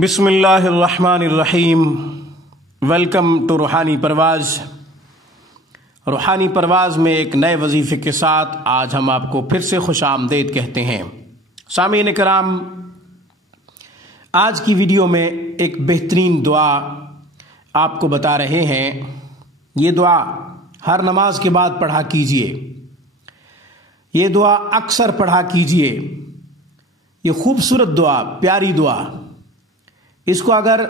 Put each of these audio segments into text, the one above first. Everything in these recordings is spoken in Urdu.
بسم اللہ الرحمن الرحیم۔ ویلکم ٹو روحانی پرواز۔ روحانی پرواز میں ایک نئے وظیفے کے ساتھ آج ہم آپ کو پھر سے خوش آمدید کہتے ہیں۔ سامعین کرام، آج کی ویڈیو میں ایک بہترین دعا آپ کو بتا رہے ہیں۔ یہ دعا ہر نماز کے بعد پڑھا کیجئے، یہ دعا اکثر پڑھا کیجئے۔ یہ خوبصورت دعا، پیاری دعا، اس کو اگر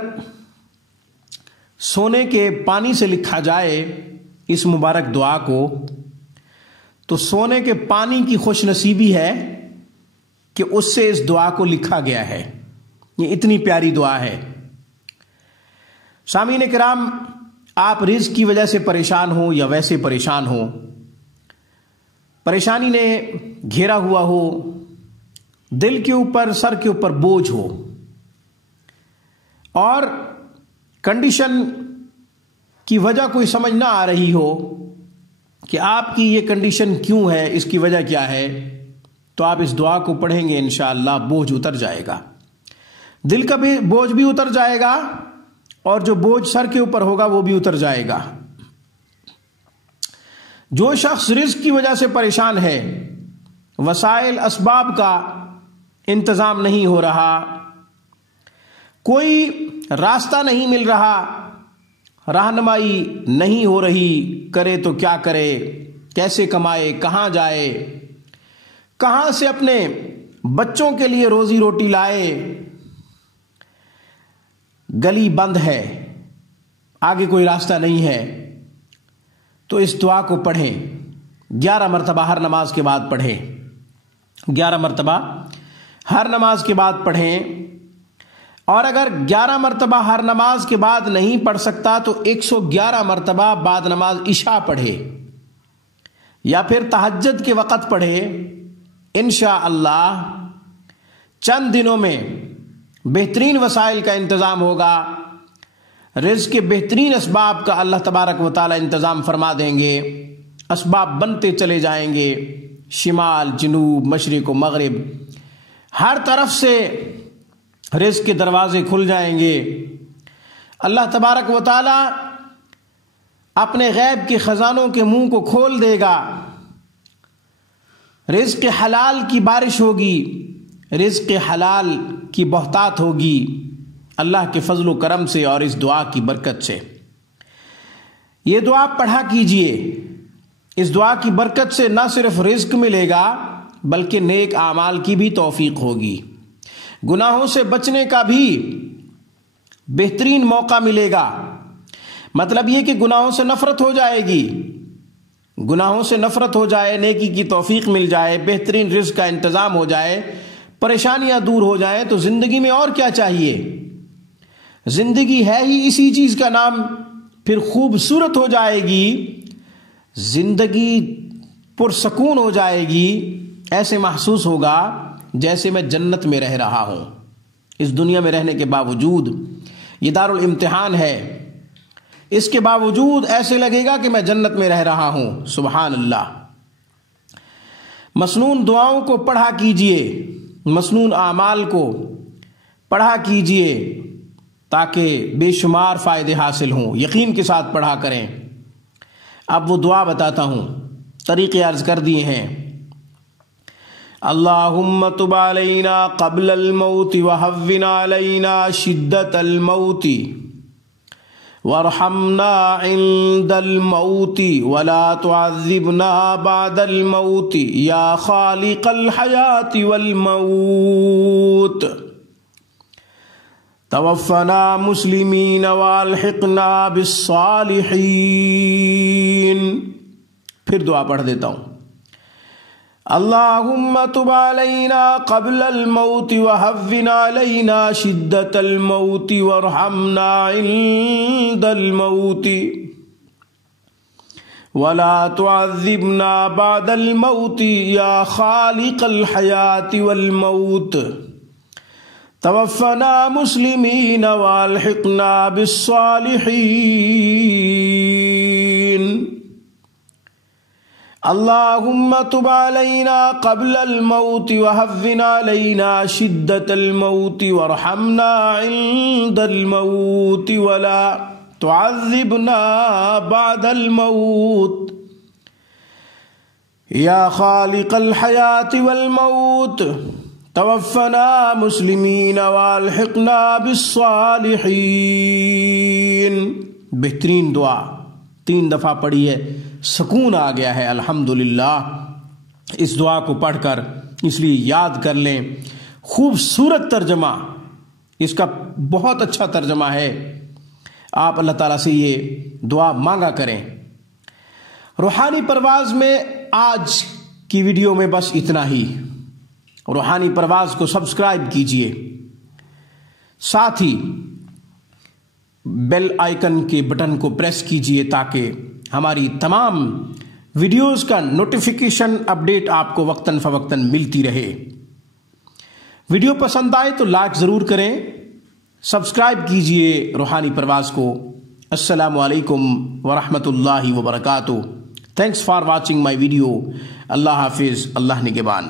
سونے کے پانی سے لکھا جائے اس مبارک دعا کو، تو سونے کے پانی کی خوش نصیبی ہے کہ اس سے اس دعا کو لکھا گیا ہے۔ یہ اتنی پیاری دعا ہے۔ سامعین کرام، آپ رزق کی وجہ سے پریشان ہو یا ویسے پریشان ہو، پریشانی نے گھیرا ہوا ہو، دل کے اوپر، سر کے اوپر بوجھ ہو، اور کنڈیشن کی وجہ کوئی سمجھ نہ آ رہی ہو کہ آپ کی یہ کنڈیشن کیوں ہے، اس کی وجہ کیا ہے، تو آپ اس دعا کو پڑھیں گے، انشاءاللہ بوجھ اتر جائے گا، دل کا بھی بوجھ بھی اتر جائے گا، اور جو بوجھ سر کے اوپر ہوگا وہ بھی اتر جائے گا۔ جو شخص رزق کی وجہ سے پریشان ہے، وسائل اسباب کا انتظام نہیں ہو رہا، کوئی راستہ نہیں مل رہا، رہنمائی نہیں ہو رہی، کرے تو کیا کرے، کیسے کمائے، کہاں جائے، کہاں سے اپنے بچوں کے لیے روزی روٹی لائے، گلی بند ہے، آگے کوئی راستہ نہیں ہے، تو اس دعا کو پڑھیں۔ 11 مرتبہ ہر نماز کے بعد پڑھیں، 11 مرتبہ ہر نماز کے بعد پڑھیں۔ اور اگر 11 مرتبہ ہر نماز کے بعد نہیں پڑھ سکتا تو 111 مرتبہ بعد نماز عشاء پڑھے، یا پھر تہجد کے وقت پڑھے۔ انشاءاللہ چند دنوں میں بہترین وسائل کا انتظام ہوگا، رزق کے بہترین اسباب کا اللہ تبارک و تعالی انتظام فرما دیں گے، اسباب بنتے چلے جائیں گے، شمال، جنوب، مشرق و مغرب، ہر طرف سے رزق کے دروازے کھل جائیں گے۔ اللہ تبارک و تعالی اپنے غیب کے خزانوں کے منہ کو کھول دے گا، رزق حلال کی بارش ہوگی، رزق حلال کی بہتات ہوگی، اللہ کے فضل و کرم سے اور اس دعا کی برکت سے۔ یہ دعا پڑھا کیجئے، اس دعا کی برکت سے نہ صرف رزق ملے گا بلکہ نیک اعمال کی بھی توفیق ہوگی، گناہوں سے بچنے کا بھی بہترین موقع ملے گا۔ مطلب یہ کہ گناہوں سے نفرت ہو جائے گی، گناہوں سے نفرت ہو جائے، نیکی کی توفیق مل جائے، بہترین رزق کا انتظام ہو جائے، پریشانیاں دور ہو جائیں، تو زندگی میں اور کیا چاہیے؟ زندگی ہے ہی اسی چیز کا نام، پھر خوبصورت ہو جائے گی، زندگی پرسکون ہو جائے گی، ایسے محسوس ہوگا جیسے میں جنت میں رہ رہا ہوں۔ اس دنیا میں رہنے کے باوجود، یہ دارالامتحان ہے، اس کے باوجود ایسے لگے گا کہ میں جنت میں رہ رہا ہوں۔ سبحان اللہ۔ مسنون دعاؤں کو پڑھا کیجئے، مسنون اعمال کو پڑھا کیجئے، تاکہ بے شمار فائدے حاصل ہوں۔ یقین کے ساتھ پڑھا کریں۔ اب وہ دعا بتاتا ہوں، طریقے عرض کر دیے ہیں۔ اللہم تب علینا قبل الموت وہون علینا شدت الموت وارحمنا عند الموت ولا تعذبنا بعد الموت یا خالق الحیات والموت توفنا مسلمین والحقنا بالصالحین۔ پھر دعا پڑھ دیتا ہوں۔ اللہم تب علینا قبل الموت وہون علینا شدت الموت وارحمنا عند الموت ولا تعذبنا بعد الموت یا خالق الحیات والموت توفنا مسلمین والحقنا بالصالحین۔ اللہم تب علینا قبل الموت وہون علینا شدت الموت وارحمنا عند الموت ولا تعذبنا بعد الموت یا خالق الحیات والموت توفنا مسلمین والحقنا بالصالحین۔ بہترین دعا 3 دفعہ پڑھی ہے، سکون آ گیا ہے الحمدللہ اس دعا کو پڑھ کر، اس لیے یاد کر لیں۔ خوبصورت ترجمہ، اس کا بہت اچھا ترجمہ ہے، آپ اللہ تعالیٰ سے یہ دعا مانگا کریں۔ روحانی پرواز میں آج کی ویڈیو میں بس اتنا ہی۔ روحانی پرواز کو سبسکرائب کیجئے، ساتھ ہی بیل آئیکن کے بٹن کو پریس کیجئے تاکہ ہماری تمام ویڈیوز کا نوٹیفیکیشن اپڈیٹ آپ کو وقتاً فوقتاً ملتی رہے۔ ویڈیو پسند آئے تو لائک ضرور کریں، سبسکرائب کیجئے روحانی پرواز کو۔ السلام علیکم ورحمۃ اللہ وبرکاتہ۔ Thanks for watching my video. اللہ حافظ، اللہ نگہبان۔